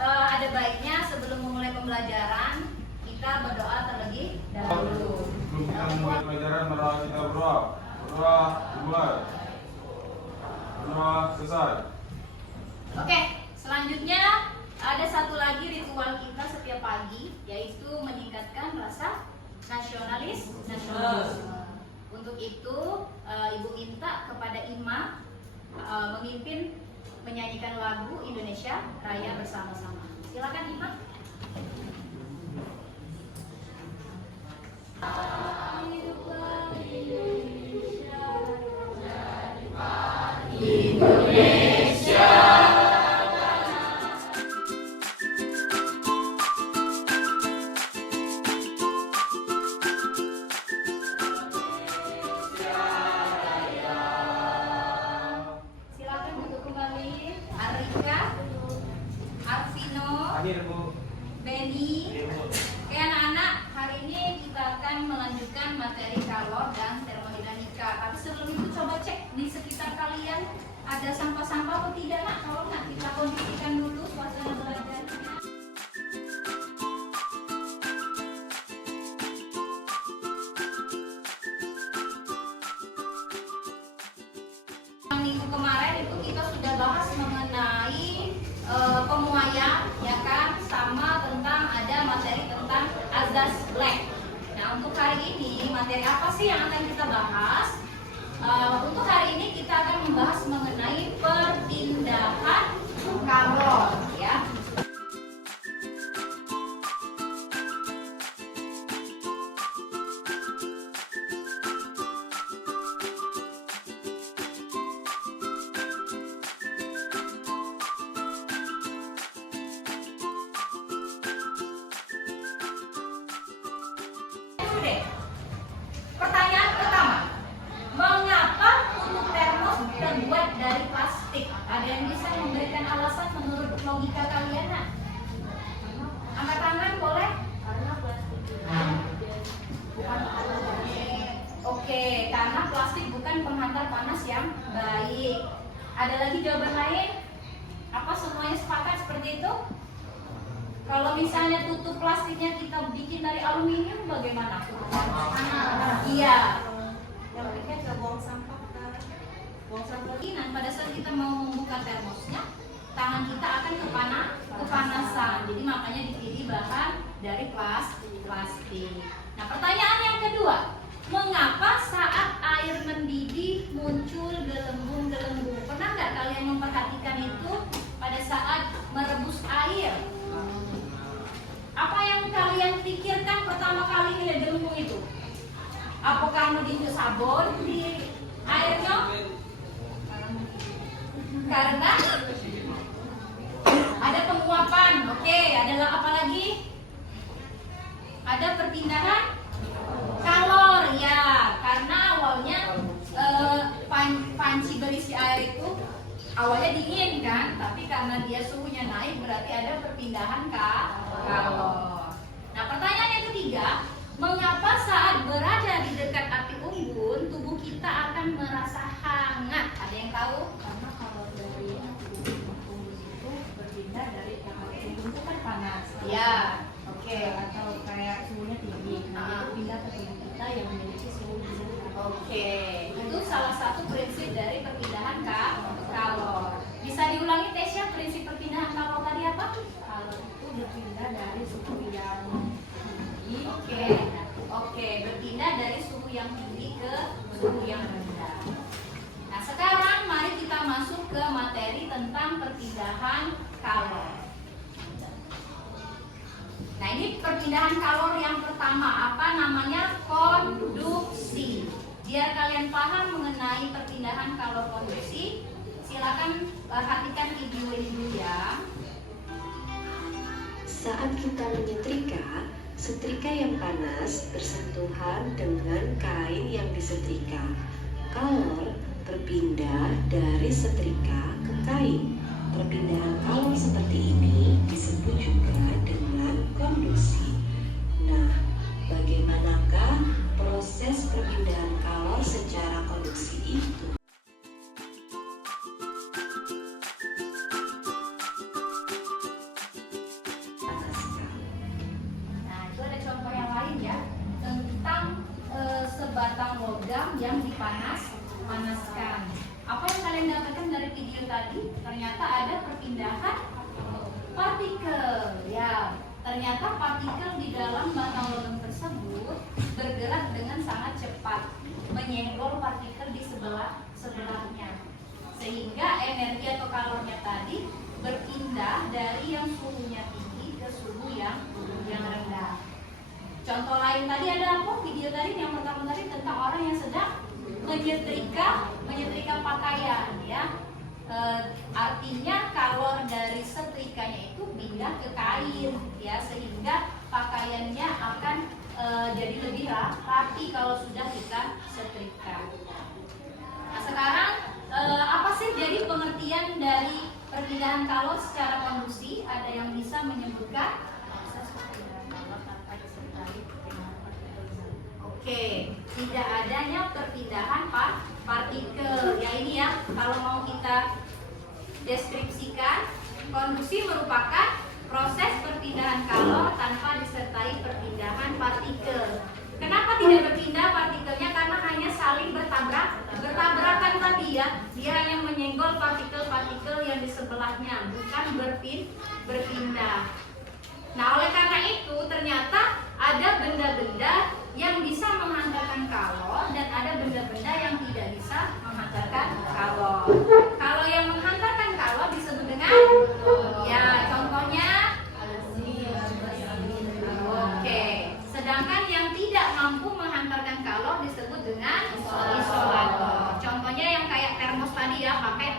ada baiknya sebelum memulai pembelajaran kita berdoa terlebih dahulu. Sebelum kita memulai pelajaran, mari kita berdoa. Berdoa dimulai. Berdoa selesai. Oke, selanjutnya ada satu lagi ritual kita setiap pagi, yaitu meningkatkan rasa nasionalisme. Untuk itu, Ibu minta kepada Ima memimpin menyanyikan lagu Indonesia Raya bersama-sama. Silakan Ima. Indonesia. Silakan duduk kembali. Arika, Arvino, Benny. Oke anak-anak, hari ini kita akan melanjutkan materi kalor dan termodinamika. Tapi sebelum itu coba cek di sekitar kalian ada sampah-sampah atau tidak nak? Kalau nggak kita kondisikan dulu suasana belajarnya. Minggu kemarin itu kita sudah bahas mengenai pemuaian, ya kan, sama tentang ada materi tentang azas Black. Nah untuk hari ini materi apa sih yang akan kita bahas? Untuk hari ini kita akan membahas mengenai perpindahan kalor, ya. Pertanyaan pertama, mengapa tutup termos terbuat dari plastik? Ada yang bisa memberikan alasan menurut logika kalian? Nah, angkat tangan boleh? Karena plastik bukan Oke, karena plastik bukan penghantar panas yang baik. Ada lagi jawaban lain? Apa semuanya sepakat seperti itu? Kalau misalnya tutup plastiknya kita bikin dari aluminium, bagaimana? Iya. Yang bikin ke buang sampah Nah, pada saat kita mau membuka termosnya, tangan kita akan kepanasan. Jadi makanya dipilih bahan dari plastik. Nah, pertanyaan yang kedua, mengapa saat air mendidih muncul gelembung-gelembung? Pernah nggak kalian memperhatikan itu pada saat merebus air? Apa yang kalian pikirkan pertama kali melihat gelembung itu? Apakah mau diinjak sabun di airnya? Karena ada penguapan. Oke, adalah apa lagi? Ada perpindahan kalor, ya. Karena awalnya panci berisi air itu awalnya dingin kan, tapi karena dia suhunya naik berarti ada perpindahan kalor. Nah, pertanyaan yang ketiga, mengapa saat berada di dekat api unggun tubuh kita akan merasa hangat? Ada yang tahu? Karena kalau dari api unggun itu berpindah dari yang api unggun itu kan panas. Ya, oke. Atau kayak suhunya tinggi, nah itu pindah ke tubuh kita yang memiliki suhu tinggi. Oke, itu salah satu prinsip dari perpindahan kalor. Bisa diulangi Tesya, prinsip perpindahan kalor tadi apa? Kalor itu berpindah dari suhu yang tinggi. Oke, berpindah dari suhu yang tinggi ke suhu yang rendah. Nah, sekarang mari kita masuk ke materi tentang perpindahan kalor. Nah, ini perpindahan kalor yang pertama, apa namanya? Konduksi. Biar kalian paham mengenai perpindahan kalor konduksi, silakan perhatikan video ini dulu ya. Saat kita menyetrika, setrika yang panas bersentuhan dengan kain yang disetrika. Kalor berpindah dari setrika ke kain. Perpindahan kalor seperti ini disebut juga dengan konduksi. Nah, bagaimanakah proses perpindahan kalor secara konduksi itu? ya tentang sebatang logam yang dipanaskan. Apa yang kalian dapatkan dari video tadi? Ternyata ada perpindahan partikel ya. Ternyata partikel di dalam batang logam tersebut bergerak dengan sangat cepat, menyenggol partikel di sebelahnya, sehingga energi atau kalornya tadi berpindah dari yang suhunya tinggi ke suhu yang rendah. Contoh lain tadi ada apa? Video tadi yang pertama tadi tentang orang yang sedang menyetrika pakaian ya. Artinya kalor dari setrikanya itu pindah ke kain ya, sehingga pakaiannya akan jadi lebih rapi kalau sudah kita setrika. Nah sekarang apa sih jadi pengertian dari perpindahan kalor secara konduksi? Ada yang bisa menyebutkan? Oke, tidak adanya perpindahan partikel. Ya ini ya, kalau mau kita deskripsikan, konduksi merupakan proses perpindahan kalor tanpa disertai perpindahan partikel. Kenapa tidak berpindah partikelnya? Karena hanya saling bertabrakan tadi ya. Dia hanya menyenggol partikel-partikel yang di sebelahnya, bukan berpindah. Nah, oleh karena itu ternyata ada benda-benda yang bisa menghantarkan kalor dan ada benda-benda yang tidak bisa menghantarkan kalor. Kalau yang menghantarkan kalor disebut dengan ya contohnya oke. Sedangkan yang tidak mampu menghantarkan kalor disebut dengan isolator. Contohnya yang kayak termos tadi ya, pakai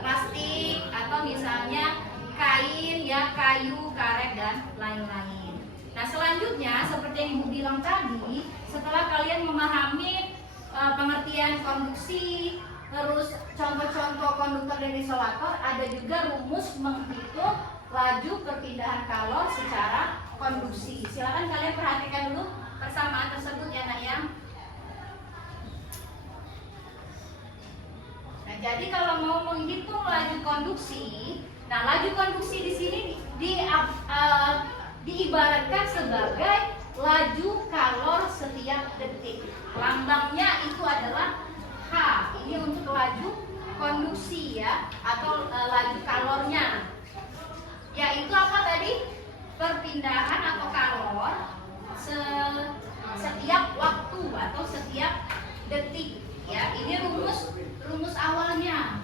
plastik atau misalnya kain ya, kayu, karet dan lain-lain. Nah selanjutnya seperti yang Ibu bilang tadi, setelah kalian memahami pengertian konduksi, terus contoh-contoh konduktor dan isolator, ada juga rumus menghitung laju perpindahan kalor secara konduksi. Silakan kalian perhatikan dulu persamaan tersebut ya nak ya. Nah jadi kalau mau menghitung laju konduksi, nah laju konduksi di sini diibaratkan sebagai laju kalor setiap detik. Lambangnya itu adalah H. Ini untuk laju konduksi ya, atau laju kalornya. Yaitu apa tadi? Perpindahan atau kalor setiap waktu atau setiap detik ya. Ini rumus awalnya.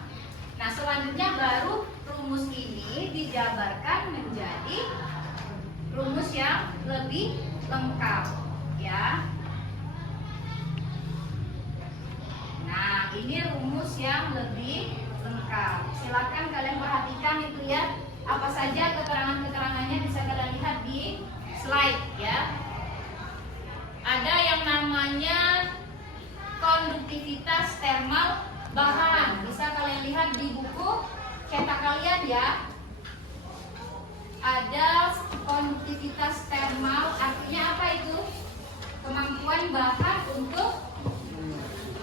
Nah, selanjutnya baru rumus ini dijabarkan menjadi rumus yang lebih lengkap ya. Nah, ini rumus yang lebih lengkap. Silakan kalian perhatikan itu ya. Apa saja keterangan-keterangannya bisa kalian lihat di slide ya. Ada yang namanya konduktivitas termal bahan. Bisa kalian lihat di buku cetak kalian ya. Ada konduktivitas termal, artinya apa itu? Kemampuan bahan untuk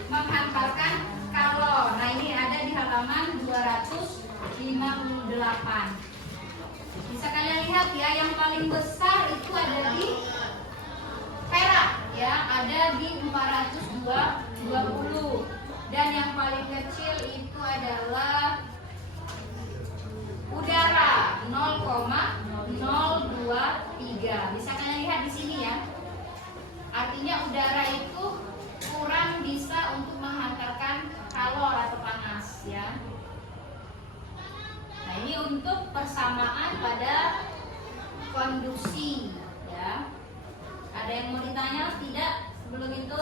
menghantarkan kalor. Nah ini ada di halaman 258. Bisa kalian lihat ya, yang paling besar itu ada di perak ya, ada di 420. Dan yang paling kecil itu adalah udara 0,023. Bisa kalian lihat di sini ya. Artinya udara itu kurang bisa untuk menghantarkan kalor atau panas ya. Nah, ini untuk persamaan pada konduksi ya. Ada yang mau ditanya tidak sebelum itu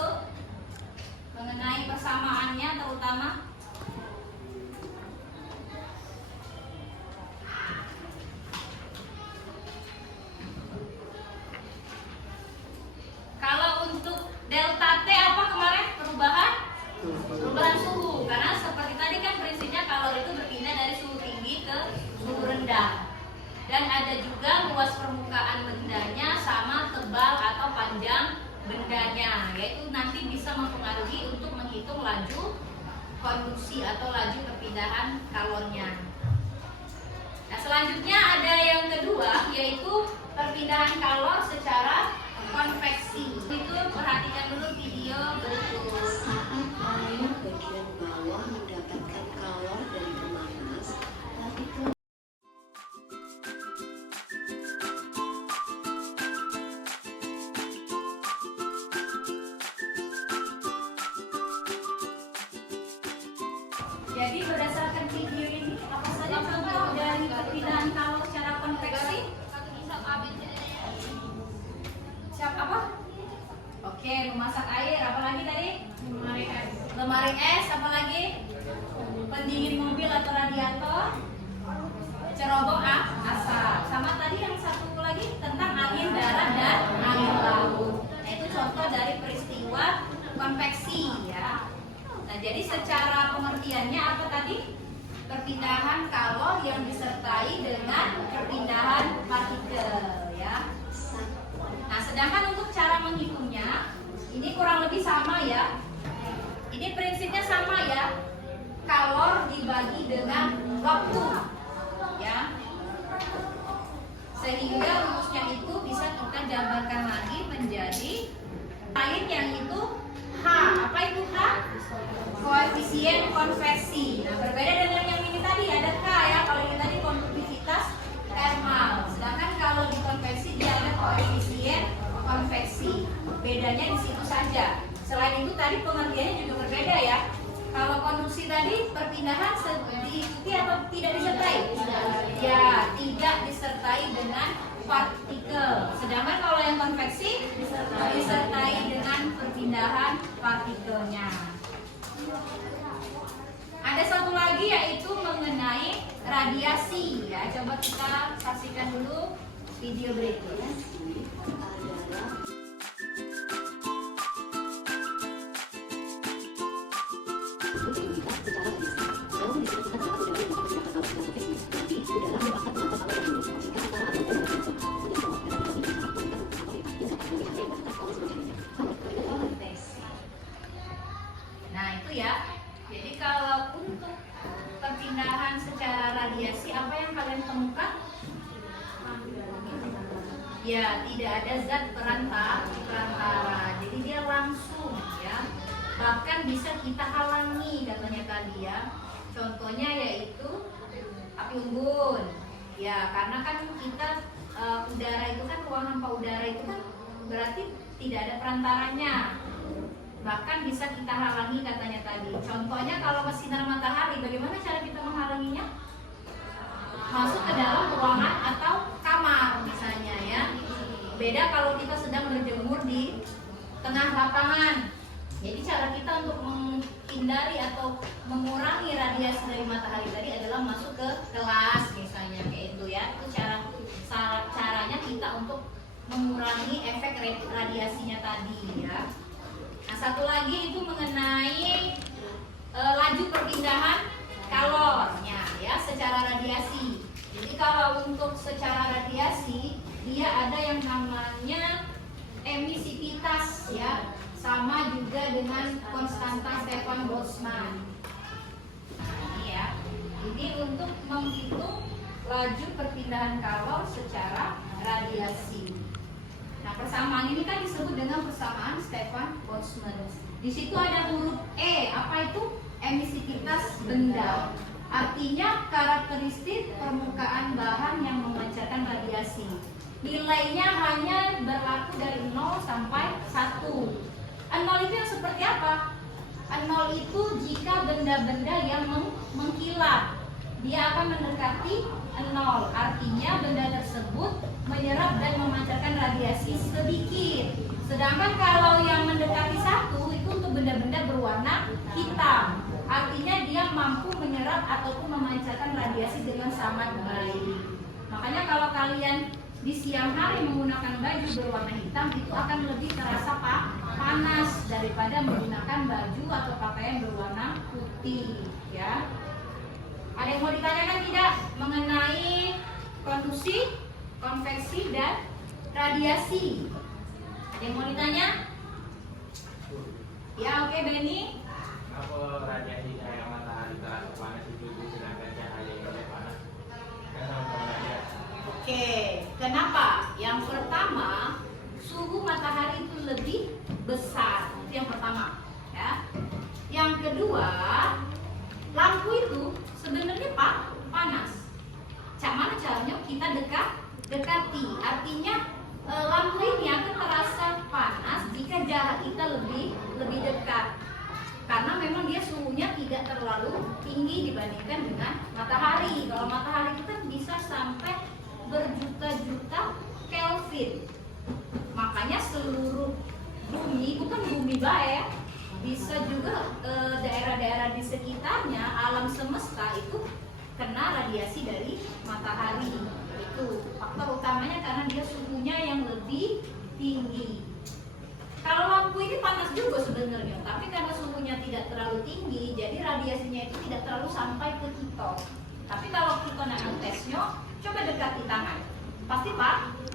mengenai persamaannya terutama? Kalau untuk delta T apa kemarin? Perubahan suhu. Karena seperti tadi kan prinsipnya kalor itu berpindah dari suhu tinggi ke suhu rendah. Dan ada juga luas permukaan bendanya sama tebal atau panjang bendanya. Yaitu nanti bisa mempengaruhi untuk menghitung laju konduksi atau laju perpindahan kalornya. Nah selanjutnya ada yang kedua, yaitu perpindahan kalor secara konveksi. konveksi. Itu perhatikan dulu video berikut. Saat air bagian bawah mendapatkan kalor dari pemanas, partikel Jadi berdasarkan video ini, apa saja contoh dari perpindahan kalor secara konveksi? Siap apa? Oke, memasak air. Apa lagi tadi? Lemari es. Apa lagi? Pendingin mobil atau radiator. Cerobong asap. Sama tadi yang satu lagi tentang angin darat dan angin laut. Nah, itu contoh dari peristiwa konveksi ya. Nah, jadi secara pengertiannya apa tadi? Perpindahan kalor yang disertai dengan perpindahan partikel ya. Nah, sedangkan untuk cara menghitungnya ini kurang lebih sama ya. Ini prinsipnya sama ya. Kalor dibagi dengan waktu ya. Sehingga rumusnya itu bisa kita jabarkan lagi menjadi lain yang itu H. Apa itu H? Koefisien konveksi. Nah, berbeda dengan yang ini tadi ada K ya. Kalau ini tadi konduktivitas thermal. Sedangkan kalau di konveksi dia ada koefisien konveksi. Bedanya di situ saja. Selain itu tadi pengertiannya juga berbeda ya. Kalau konduksi tadi perpindahan diikuti atau tidak disertai? Ya, tidak disertai dengan partikel. Sedangkan kalau yang konveksi disertai dengan perpindahan partikelnya. Ada satu lagi yaitu mengenai radiasi ya. Coba kita saksikan dulu video berikut. Nah, itu ya. Jadi kalau untuk perpindahan secara radiasi apa yang kalian temukan? Ya, tidak ada zat perantara. Jadi dia langsung ya. Bahkan bisa kita halangi katanya tadi ya. Contohnya yaitu api unggun. Ya, karena kan kita udara itu kan ruang hampa udara itu kan berarti tidak ada perantaranya. Bahkan bisa kita halangi katanya tadi. Contohnya kalau sinar matahari, bagaimana cara kita menghalanginya? Masuk ke dalam ruangan atau kamar misalnya ya. Beda kalau kita sedang berjemur di tengah lapangan. Jadi cara kita untuk menghindari atau mengurangi radiasi dari matahari tadi adalah masuk ke kelas misalnya kayak itu ya. Itu caranya kita untuk mengurangi efek radiasinya tadi ya. Nah, satu lagi itu mengenai laju perpindahan kalornya ya secara radiasi. Jadi kalau untuk secara radiasi dia ada yang namanya emisivitas ya, sama juga dengan konstanta Stefan Boltzmann. Nah, ini ya. Ini untuk menghitung laju perpindahan kalor secara radiasi. Nah, persamaan ini kan disebut dengan persamaan Stefan Boltzmann. Di situ ada huruf E. Apa itu? Emisivitas benda. Artinya karakteristik permukaan bahan yang memancarkan radiasi. Nilainya hanya berlaku dari 0 sampai 1. 0 itu yang seperti apa? 0 itu jika benda-benda yang mengkilap. Dia akan mendekati 0. Artinya benda tersebut menyerap dan memancarkan radiasi sedikit. Sedangkan kalau yang mendekati 1 itu untuk benda-benda berwarna hitam. Artinya dia mampu menyerap ataupun memancarkan radiasi dengan sangat baik. Makanya kalau kalian di siang hari menggunakan baju berwarna hitam itu akan lebih terasa panas daripada menggunakan baju atau pakaian berwarna putih ya. Ada yang mau ditanyakan tidak mengenai konduksi, konveksi dan radiasi? Ada yang mau ditanya? Ya, oke, Benny. Apa radiasi cahaya matahari terasa panas itu sedangkan cahaya yang panas kan sama-sama radiasi? Oke, kenapa? Yang pertama, suhu matahari itu lebih besar. Itu yang pertama, ya. Yang kedua, lampu itu sebenarnya panas. Mana caranya kita dekati? Artinya lampu ini akan terasa panas jika jarak kita lebih dekat. Karena memang dia suhunya tidak terlalu tinggi dibandingkan dengan matahari. Kalau matahari itu kan bisa sampai berjuta-juta Kelvin. Makanya seluruh bumi, bukan bumi bae, bisa juga daerah-daerah di sekitarnya alam semesta itu kena radiasi dari matahari. Itu faktor utamanya karena dia suhunya yang lebih tinggi. Kalau lampu ini panas juga sebenarnya, tapi karena suhunya tidak terlalu tinggi, jadi radiasinya itu tidak terlalu sampai ke kita. Tapi kalau kita nak tesnya, coba dekati tangan, pasti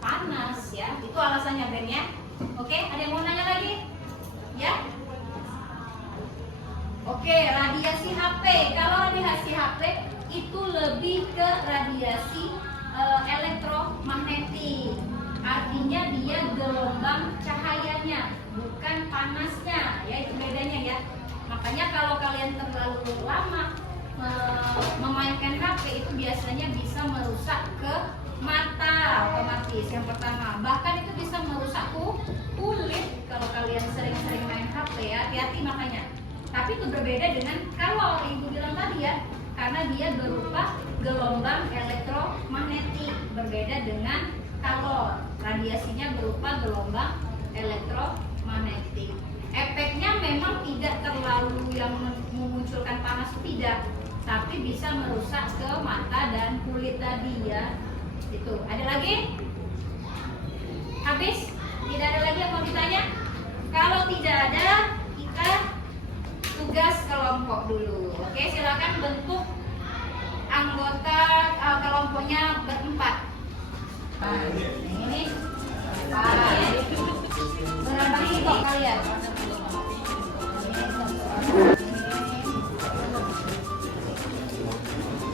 panas ya. Itu alasannya Ben ya. Oke, ada yang mau nanya lagi? Ya? Oke, radiasi HP. Kalau radiasi HP itu lebih ke radiasi elektromagnetik. Artinya dia gelombang cahayanya, bukan panasnya, ya itu bedanya ya. Makanya kalau kalian terlalu lama memainkan HP itu biasanya bisa merusak ke mata otomatis yang pertama. Bahkan itu bisa merusak kulit kalau kalian sering-sering main HP ya. Hati-hati makanya. Tapi itu berbeda dengan kalau ibu bilang tadi ya, karena dia berupa gelombang elektromagnetik, berbeda dengan kalau radiasinya berupa gelombang elektromagnetik. Efeknya memang tidak terlalu yang memunculkan panas, tidak, tapi bisa merusak ke mata dan kulit tadi ya. Itu. Ada lagi? Habis? Tidak ada lagi yang mau ditanya? Kalau tidak ada, kita tugas kelompok dulu. Oke, silakan bentuk anggota kelompoknya berempat. Ini berapa kilo kalian?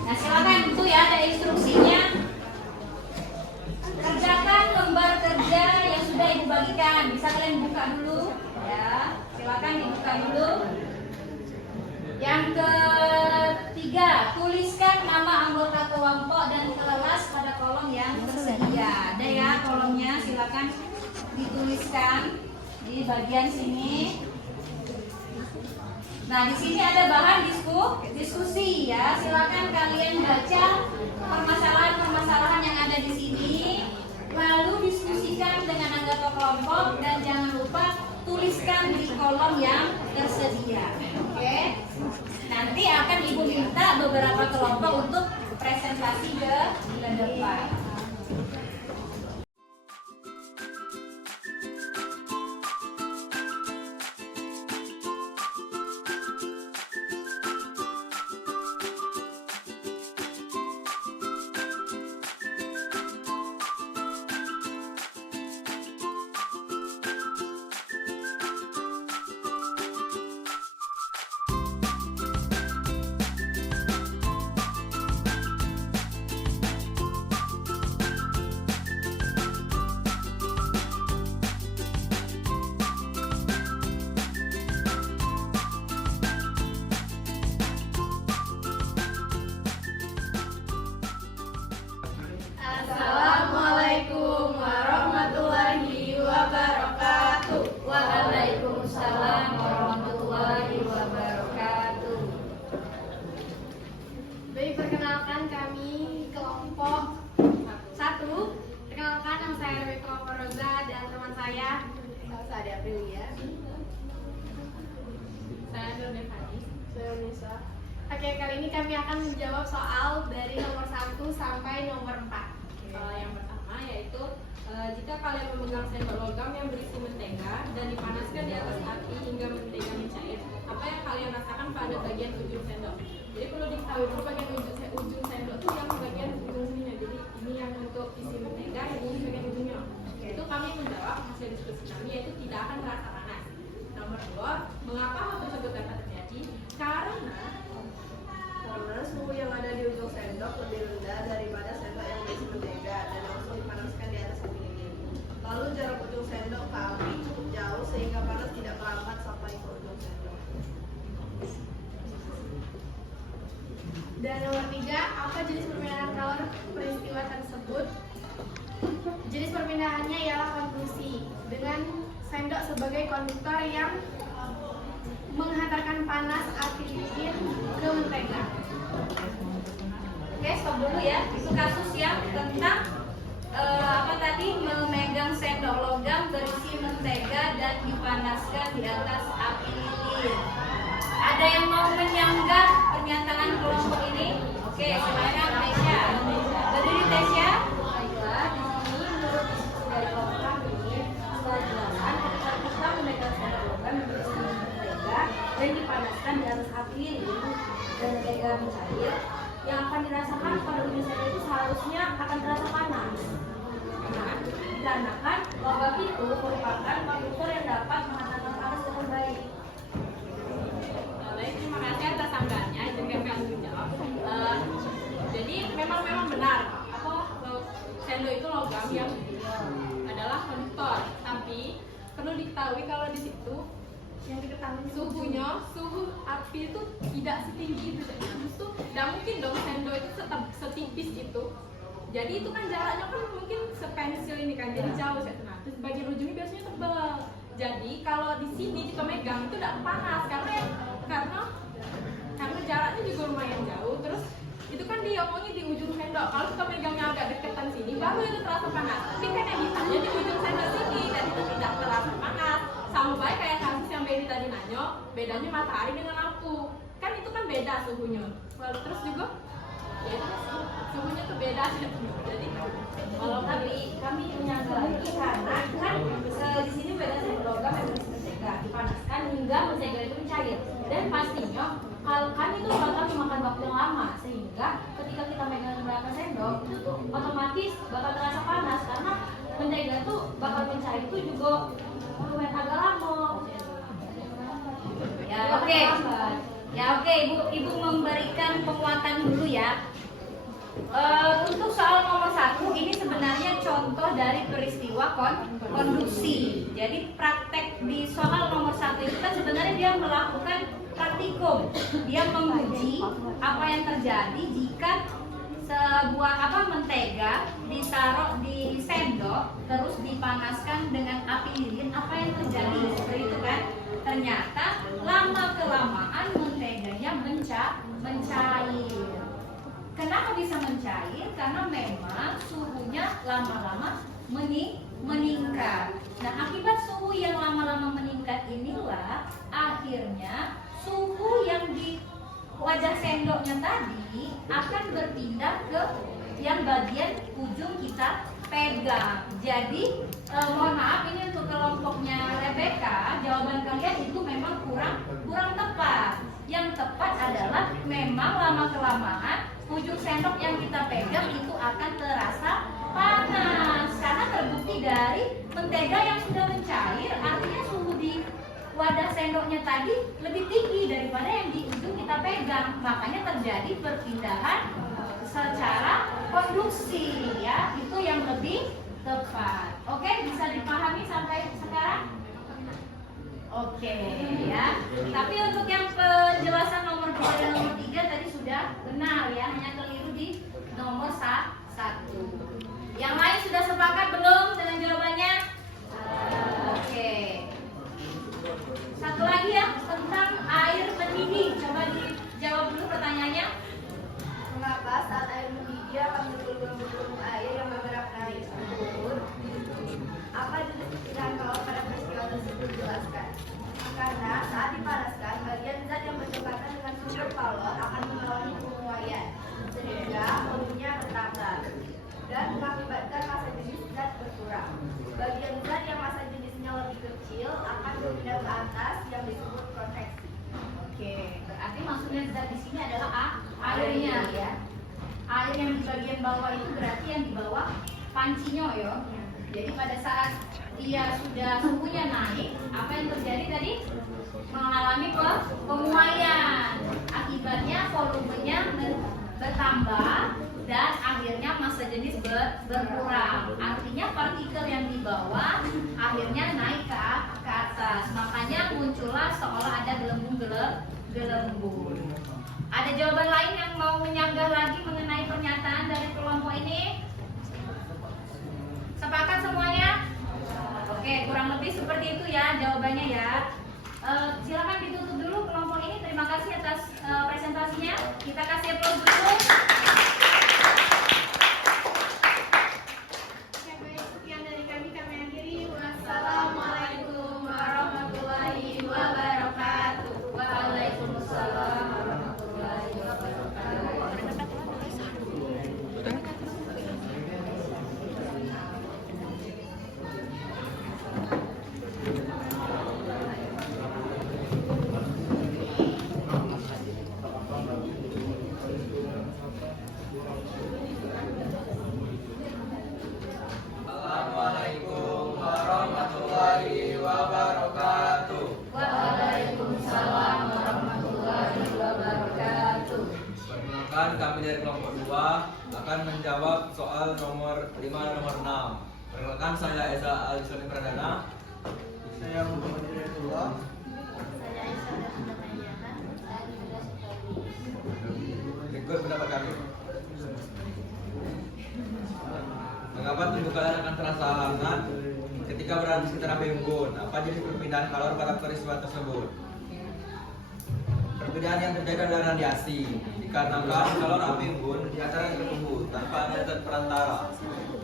Nah silakan itu ya, ada instruksinya. Kerjakan lembar kerja yang sudah ibu bagikan. Bisa kalian buka dulu ya. Silakan dibuka dulu. Yang ketiga, tuliskan nama anggota kelompok dan kelas pada kolom yang tersedia. Ada ya kolomnya, silakan dituliskan di bagian sini. Nah, di sini ada bahan diskusi ya. Silakan kalian baca permasalahan-permasalahan yang ada di sini, lalu diskusikan dengan anggota kelompok dan jangan lupa tuliskan di kolom yang tersedia. Oke. Nanti akan ibu minta beberapa kelompok untuk presentasi ke depan. Assalamualaikum warahmatullahi wabarakatuh. Waalaikumsalam warahmatullahi wabarakatuh. Baik, perkenalkan kami kelompok 1. Perkenalkan, nama saya Rebecca Roza dan teman saya Sadi Aprilia. Saya Nur Devani. Saya Nisa. Oke, kali ini kami akan menjawab soal dari nomor 1 sampai nomor 4. Yang pertama yaitu jika kalian memegang sendok logam yang berisi mentega dan dipanaskan di atas api hingga mentega mencair, apa yang kalian rasakan pada bagian ujung sendok? Jadi perlu diketahui dulu bagian ujung sendok itu yang bagian ujung sininya. Jadi ini yang untuk isi mentega, yang ini bagian ujungnya. Itu kami menjawab hasil diskusi kami yaitu tidak akan terasa panas. Nomor 2, mengapa hal tersebut dapat terjadi? Karena suhu yang ada di ujung sendok lebih rendah daripada sendok yang berisi mentega dan langsung dipanaskan di atas api lilin. Lalu jarak ujung sendok perpindahannya ialah konklusi dengan sendok sebagai konduktor yang menghantarkan panas api lilin ke mentega. Oke, stop dulu ya. Itu kasus yang tentang memegang sendok logam berisi mentega dan dipanaskan di atas api lilin. Ada yang mau menyanggah pernyataan kelompok ini? Oke, silakan Tesya. Berdiri Tesya. Baiklah, di sini menurut diskusi dari kelompok ini telah jelaskan ketika kita memegang sendok logam yang berisi mentega dan dipanaskan di atas api lilin dan mentega mencair, yang akan dirasakan pada ujung sendok itu seharusnya akan terasa panas. Dikarenakan logam itu merupakan konduktor yang dapat menghantarkan panas dengan baik. Baik, terima kasih atas sanggahannya. Izinkan kami menjawab. Jadi memang benar sendok itu logam yang adalah konduktor. Tapi perlu diketahui kalau di situ Yang diketahui suhu api itu tidak setinggi itu. Jadi justru tidak mungkin dong sendok itu setipis itu. Jadi itu kan jaraknya kan mungkin sepensil ini kan, jadi jauh saya tenang. Terus bagian ujungnya biasanya tebal. Jadi kalau di sini kita megang itu tidak panas karena jaraknya juga lumayan jauh. Terus itu kan diomongin di ujung sendok. Kalau kita megangnya agak deketan sini, baru itu terasa panas. Tapi kan yang ditanya di ujung sendok sini dan itu tidak terasa panas. Sama baik kayak kasus yang Bedi tadi nanya, bedanya matahari dengan lampu. Kan itu kan beda suhunya. Terus juga ya itu sih, suhunya tuh beda. Jadi Kalau kami menyanggah lagi karena kan di sini beda sendok logam yang berisi mentega dipanaskan hingga mentega itu mencair. Dan pastinya kalau kami itu bakal memakan waktu yang lama sehingga ketika kita megang berapa sendok itu tuh otomatis bakal terasa panas karena mentega tuh bakal mencair itu juga lumayan agak lama. Ya oke. Ya oke, Ibu memberikan penguatan dulu ya. Untuk soal nomor 1 ini sebenarnya contoh dari peristiwa konduksi. Jadi praktek di soal nomor 1 itu kan sebenarnya dia melakukan praktikum. Dia menguji apa yang terjadi jika sebuah mentega ditaruh di sendok terus dipanaskan dengan api lilin, apa yang terjadi seperti itu kan? Ternyata lama kelamaan menteganya mencair. Kenapa bisa mencair? Karena memang suhunya lama-lama meningkat. Nah, akibat suhu yang lama-lama meningkat inilah akhirnya suhu yang di wajah sendoknya tadi akan berpindah ke yang bagian ujung kita pegang. Jadi mohon maaf ini untuk kelompoknya Rebecca, jawaban kalian itu memang kurang tepat. Yang tepat adalah memang lama-kelamaan ujung sendok yang kita pegang itu akan terasa panas karena terbukti dari mentega yang sudah mencair, artinya suhu di wadah sendoknya tadi lebih tinggi daripada yang di ujung kita pegang, makanya terjadi perpindahan secara konduksi ya, itu yang lebih tepat. Oke, bisa dipahami sampai sekarang? Oke ya. Tapi untuk yang penjelasan nomor 2 dan nomor 3 tadi sudah benar ya, hanya keliru di nomor 1. Yang lain sudah sepakat belum dengan jawabannya? Oke. Satu lagi ya tentang air mendidih. Coba dijawab dulu pertanyaannya. Mengapa saat air mendidih akan berbelum-belum air yang beberapa hari tersebut? Apa jenis perpindahan kalor pada peristiwa tersebut dijelaskan? Karena saat dipanaskan, bagian zat yang berdekatan dengan sumber kalor akan mengalami penguaian, sehingga volumenya bertambah dan mengakibatkan massa jenis zat berkurang. Bagian zat yang massa jenisnya lebih kecil akan berpindah ke atas yang disebut konveksi. Oke, berarti maksudnya zat di sini adalah airnya ya. Air yang di bagian bawah itu berarti yang di bawah pancinya ya. Jadi pada saat dia sudah suhunya naik, apa yang terjadi tadi? Mengalami penguaian. Akibatnya volumenya bertambah dan akhirnya massa jenis berkurang. Artinya partikel yang di bawah akhirnya naik ke atas. Makanya muncullah seolah ada gelembung. Ada jawaban lain yang mau menyanggah lagi mengenai pernyataan dari kelompok ini? Sepakat semuanya? lebih seperti itu ya jawabannya ya. Silakan ditutup dulu kelompok ini. Terima kasih atas presentasinya. Kita kasih aplaus dulu. Sekian dari kami akhiri. Wassalamualaikum warahmatullahi wabarakatuh. Waalaikumsalam warahmatullahi wabarakatuh. Assalamualaikum warahmatullahi wabarakatuh. Waalaikumsalam warahmatullahi wabarakatuh. Perkenalkan, kami dari kelompok 2 akan menjawab soal nomor 5 dan nomor 6. Perkenalkan, saya Eza Alisoni Pradana. Saya Muhammad Hidayatullah. Berikut pendapat kami. Mengapa tubuh kalian akan terasa hangat ketika berada di sekitar api unggun? Apa jenis perpindahan kalor pada peristiwa tersebut? Perbedaan yang terjadi adalah radiasi, dikarenakan kalor api unggun diantarkan ke tubuh tanpa ada zat perantara.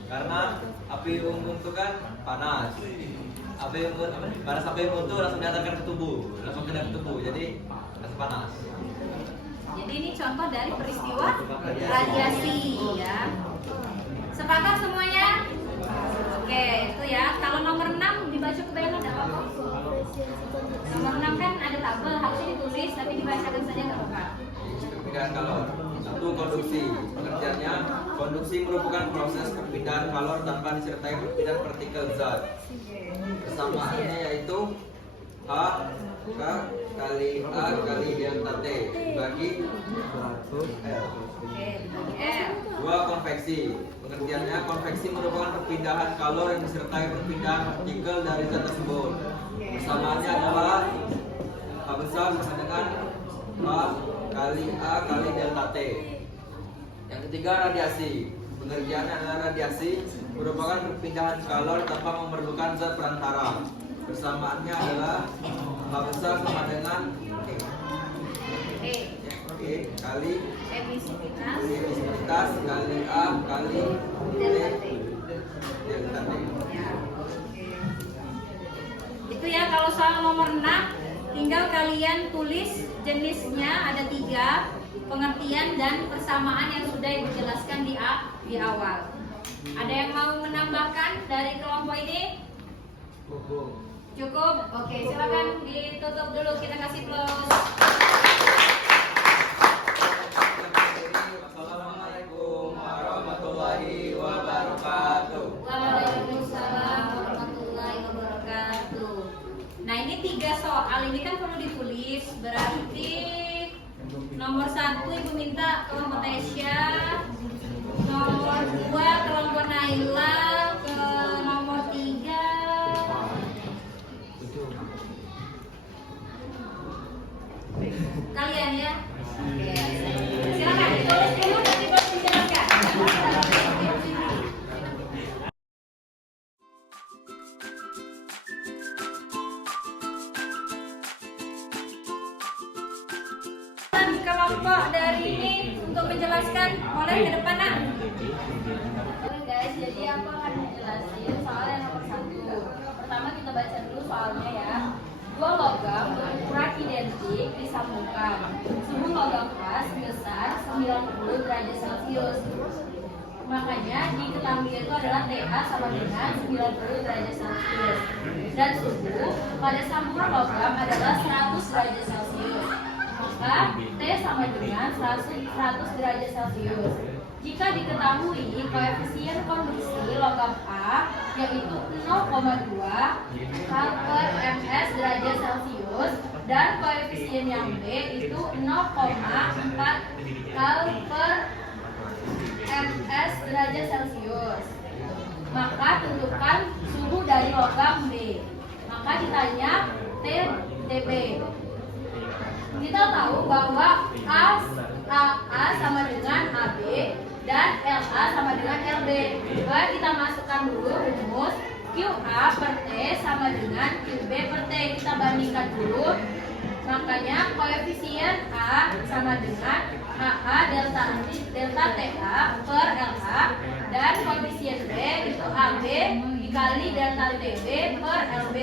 Karena api unggun itu kan panas. Panas api unggun itu langsung diantarkan ke tubuh, langsung pindah ke tubuh, jadi langsung panas. Jadi ini contoh dari peristiwa radiasi ya. Sepakat semuanya? Oke, itu ya. Kalau nomor 6 dibaca kebayang ada apa? Nomor 6 kan ada tabel, harusnya ditulis tapi dibacakan saja nggak apa-apa. Perpindahan kalor. 1. Konduksi. Pengertiannya, konduksi merupakan proses perpindahan kalor tanpa disertai perpindahan partikel zat. Persamaannya yaitu H K kali A kali delta T dibagi L. Oke, dibagi R. 2. Konveksi. Pengertiannya, konveksi merupakan perpindahan kalor yang disertai perpindahan partikel dari zat tersebut. Persamaannya adalah H besar sama dengan H kali A kali delta T. Yang ketiga, radiasi. Pengertiannya adalah radiasi merupakan perpindahan kalor tanpa memerlukan zat perantara. Persamaannya adalah H besar sama dengan E kali emisivitas kali A kali delta T. Ya, oke. Itu ya kalau soal nomor 6 tinggal kalian tulis jenisnya ada 3, pengertian dan persamaan yang sudah dijelaskan di awal. Ada yang mau menambahkan dari kelompok ini? Cukup? Oke, silakan ditutup dulu, kita kasih plus. Assalamualaikum warahmatullahi wabarakatuh. Waalaikumsalam warahmatullahi wabarakatuh. Nah ini 3 soal ini kan perlu ditulis. Berarti nomor 1 ibu minta kelompok Tesya, nomor 2 kelompok Naila, ke nomor 3 kalian ya. Oke. Silakan ditulis dulu nanti baru dijelaskan. Kelompok dari ini untuk menjelaskan, boleh ke depan nak. Oke guys, jadi aku akan menjelaskan soal yang nomor 1. Pertama kita baca dulu soalnya ya. 2 logam berukuran identik disambungkan. Suhu logam A sebesar 90 derajat Celcius. Makanya diketahui itu adalah TH sama dengan 90 derajat Celcius. Dan suhu pada sambungan logam adalah 100 derajat Celcius. Maka T sama dengan 100 derajat Celcius. Jika diketahui koefisien konduksi logam A yaitu 0,2 kal per ms derajat Celcius dan koefisien yang B itu 0,4 kal per ms derajat Celcius, maka tentukan suhu dari logam B. Maka ditanya TB. Kita tahu bahwa A sama dengan AB dan LA sama dengan LB. Coba kita masukkan dulu rumus QA per T sama dengan QB per T. Kita bandingkan dulu. Makanya koefisien A sama dengan AA delta TA per LH, dan koefisien B itu AB dikali delta TB per LB.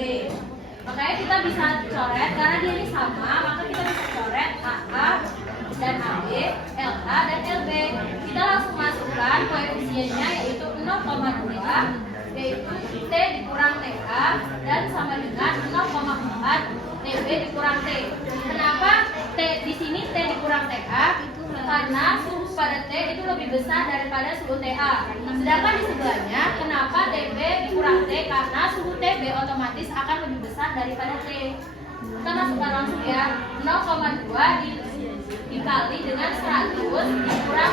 Makanya kita bisa coret, karena dia ini sama, maka kita bisa coret AA dan AB, LH dan LB. Kita langsung masukkan koefisiennya, yaitu 0,2, yaitu T dikurang TA, dan sama dengan 0,4 TB dikurang T. Kenapa T di sini T dikurang TA? Karena suhu pada T itu lebih besar daripada suhu TA. Sedangkan di sebelahnya, kenapa TB dikurang T? Karena suhu TB otomatis akan lebih besar daripada T. Kita masukkan langsung ya, 0,2 dikali dengan 100 dikurang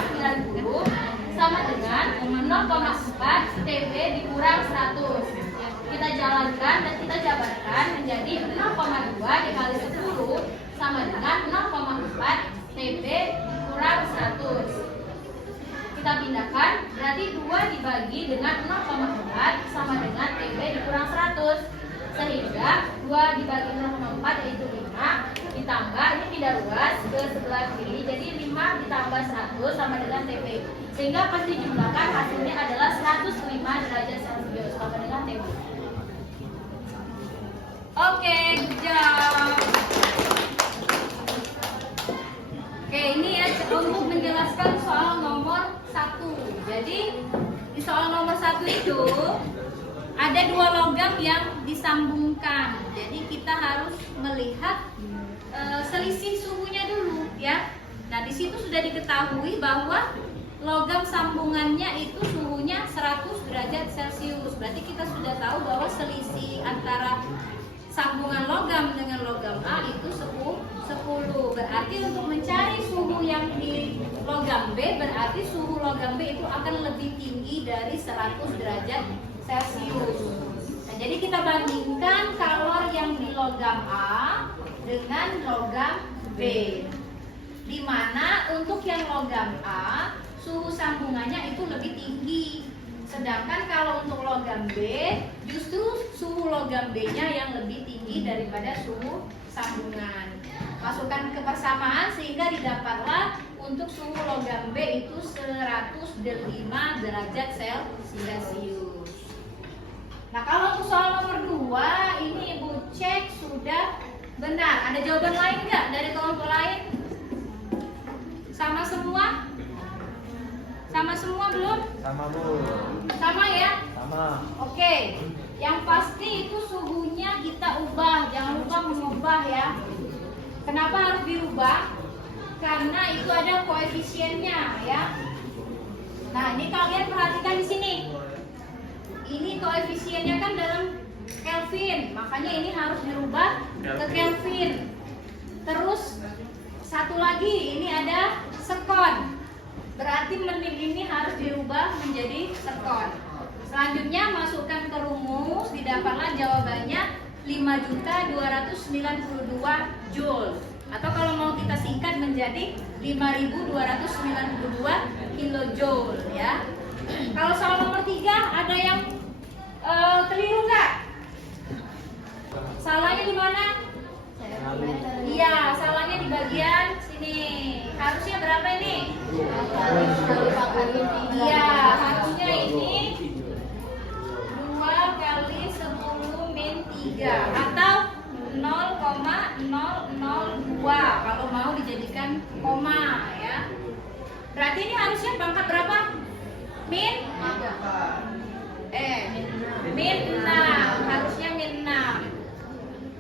90 sama dengan 0,4 TB dikurang 100. Kita jalankan dan kita jabarkan menjadi 0,2 dikali 10 sama dengan 0,4 TB kurang 100. Kita pindahkan, berarti 2 dibagi dengan 0,4 sama dengan TB dikurang 100. Sehingga 2 dibagi 0,4 yaitu 5, ditambah, ini pindah ruas ke sebelah kiri, jadi 5 ditambah 100 sama dengan TB. Sehingga pas dijumlahkan hasilnya adalah 105 derajat Celcius sama dengan TB. Oke, good job. Oke, ini ya untuk menjelaskan soal nomor 1. Jadi di soal nomor 1 itu ada 2 logam yang disambungkan. Jadi kita harus melihat selisih suhunya dulu ya. Nah, di situ sudah diketahui bahwa logam sambungannya itu suhunya 100 derajat Celcius. Berarti kita sudah tahu bahwa selisih antara sambungan logam dengan logam A itu 10. Berarti untuk mencari suhu yang di logam B, berarti suhu logam B itu akan lebih tinggi dari 100 derajat Celcius. Nah, jadi kita bandingkan kalor yang di logam A dengan logam B. Di mana untuk yang logam A, suhu sambungannya itu lebih tinggi. Sedangkan kalau untuk logam B, justru suhu logam B-nya yang lebih tinggi daripada suhu sambungan. Masukkan ke persamaan sehingga didapatlah untuk suhu logam B itu 105 derajat Celcius. Nah, kalau untuk soal nomor 2, ini Ibu cek sudah benar. Ada jawaban lain nggak dari kelompok lain? Sama semua? Sama semua belum? Sama Bu. Sama ya? Sama. Oke. Yang pasti itu suhunya kita ubah. Jangan lupa mengubah ya. Kenapa harus diubah? Karena itu ada koefisiennya ya. Nah, ini kalian perhatikan di sini. Ini koefisiennya kan dalam Kelvin, makanya ini harus dirubah ke Kelvin. Terus satu lagi, ini ada sekon. Berarti menit ini harus dirubah menjadi sekon. Selanjutnya masukkan ke rumus, didapatlah jawabannya 5.292 Joule. Atau kalau mau kita singkat menjadi 5.292 kilojoule ya. Kalau soal nomor 3 ada yang keliru nggak? Salahnya di mana? Iya, salahnya di bagian sini. Harusnya berapa ini? Iya, harusnya ini 2 kali 10 min 3 atau 0,002 kalau mau dijadikan koma ya. Berarti ini harusnya pangkat berapa? Min? Min 6. Harusnya min 6.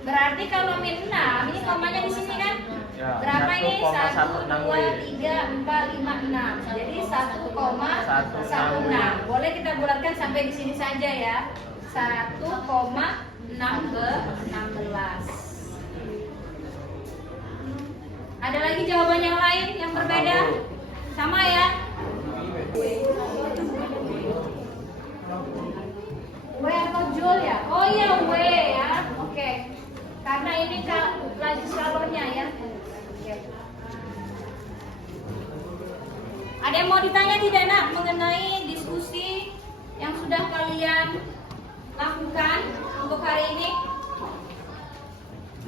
Berarti kalau min 6, ini komanya di sini kan? Ya, Berapa ini? 1, 2, 1,16. 3, 4, 5, 6. Jadi 1,16. Boleh kita bulatkan sampai di sini saja ya. 1,16. Ada lagi jawaban yang lain yang berbeda? Sama ya? W atau Joule ya? Oh iya, W ya. Oke. Karena ini laju kalornya ya. Oke. Ada yang mau ditanya tidak nak mengenai diskusi yang sudah kalian lakukan untuk hari ini?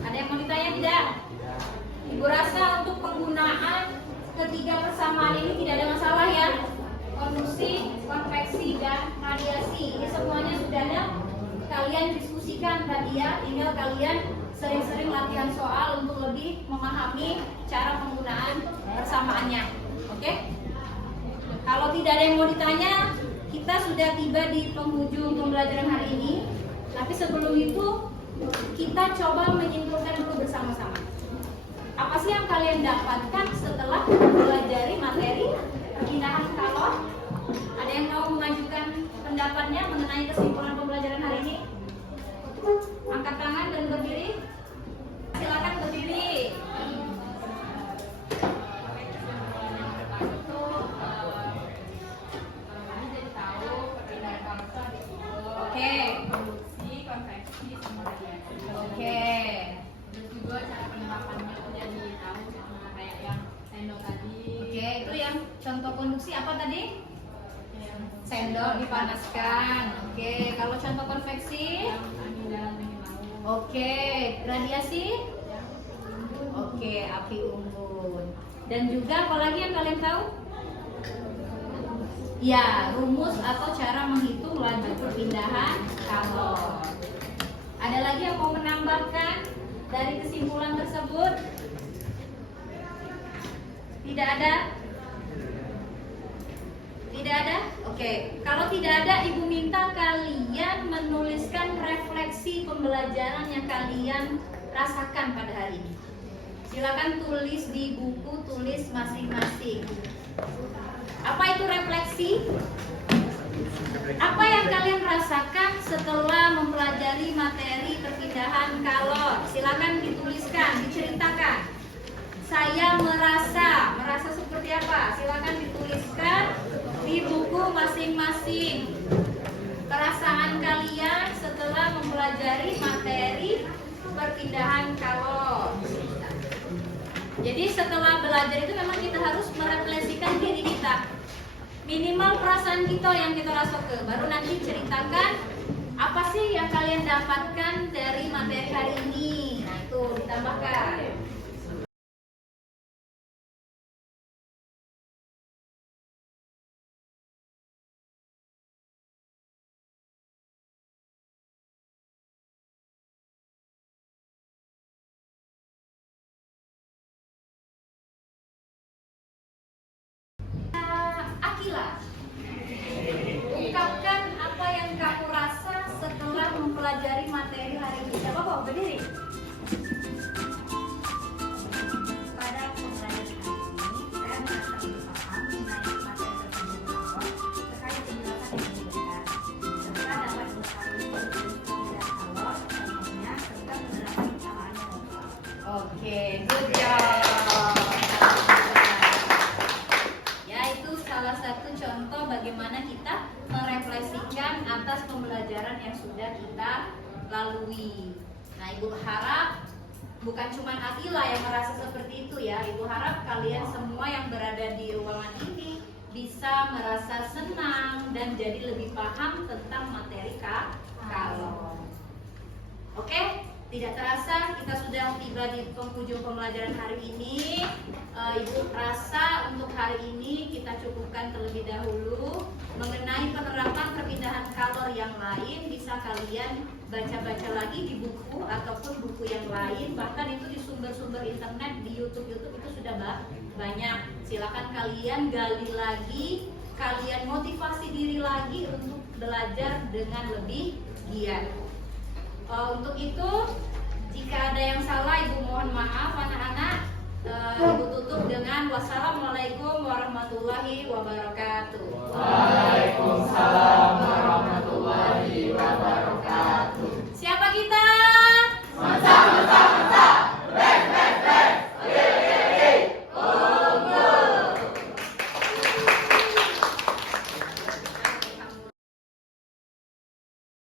Ada yang mau ditanya tidak? Ibu rasa untuk penggunaan ketiga persamaan ini tidak ada masalah ya. Konduksi, konveksi, dan radiasi ini semuanya sudah ada. Kalian diskusikan tadi ya, tinggal kalian sering-sering latihan soal untuk lebih memahami cara penggunaan persamaannya. Oke? Kalau tidak ada yang mau ditanya, kita sudah tiba di penghujung pembelajaran hari ini. Tapi sebelum itu, kita coba menyimpulkan dulu bersama-sama. Apa sih yang kalian dapatkan setelah mempelajari materi perpindahan kalor? Ada yang mau mengajukan pendapatnya mengenai kesimpulan pembelajaran hari ini? Angkat tangan dan berdiri. Silakan berdiri. Oke. Konduksi, konveksi, sama radiasi. Oke. Terus juga cara penerapannya udah ditahu sama kayak yang sendok tadi. Oke, itu yang contoh konduksi apa tadi? Yang Sendok dipanaskan. Oke, kalau contoh konveksi? angin dalam angin laut. Oke, radiasi? Oke, api unggun. Dan juga apa lagi yang kalian tahu? Ya, rumus atau cara menghitung laju perpindahan kalor. Ada lagi yang mau menambahkan dari kesimpulan tersebut? Tidak ada? Tidak ada? Oke, kalau tidak ada, Ibu minta kalian menuliskan refleksi pembelajaran yang kalian rasakan pada hari ini. Silakan tulis di buku tulis masing-masing. Apa itu refleksi? Apa yang kalian rasakan setelah mempelajari materi perpindahan kalor? Silakan dituliskan, diceritakan. Saya merasa seperti apa? Silakan dituliskan di buku masing-masing. Perasaan kalian setelah mempelajari materi perpindahan kalor. Jadi setelah belajar itu memang kita harus merefleksikan diri kita. Minimal perasaan kita yang kita rasakan. Baru nanti ceritakan apa sih yang kalian dapatkan dari materi hari ini. Nah itu ditambahkan. Akila, ungkapkan apa yang kamu rasa setelah mempelajari materi hari ini. Tidak apa-apa, berdiri. Pada pembelajaran hari ini, saya merasa lebih paham mengenai materi perpindahan kalor terkait penjelasan yang diberikan, serta dapat mengetahui jenis perpindahan kalor, contohnya, serta penerapan kesalahannya. Oke, good job. Salah satu contoh bagaimana kita merefleksikan atas pembelajaran yang sudah kita lalui. Nah, Ibu harap bukan cuma Akila yang merasa seperti itu ya. Ibu harap kalian semua yang berada di ruangan ini bisa merasa senang dan jadi lebih paham tentang materi kalor. Oke? Tidak terasa kita sudah tiba di penghujung pembelajaran hari ini. Ibu rasa untuk hari ini kita cukupkan terlebih dahulu. Mengenai penerapan perpindahan kalor yang lain bisa kalian baca-baca lagi di buku ataupun buku yang lain. Bahkan itu di sumber-sumber internet, di YouTube itu sudah banyak. Silakan kalian gali lagi, kalian motivasi diri lagi untuk belajar dengan lebih giat. Untuk itu, jika ada yang salah, Ibu mohon maaf anak-anak. Ibu tutup dengan wassalamualaikum warahmatullahi wabarakatuh. Waalaikumsalam warahmatullahi wabarakatuh.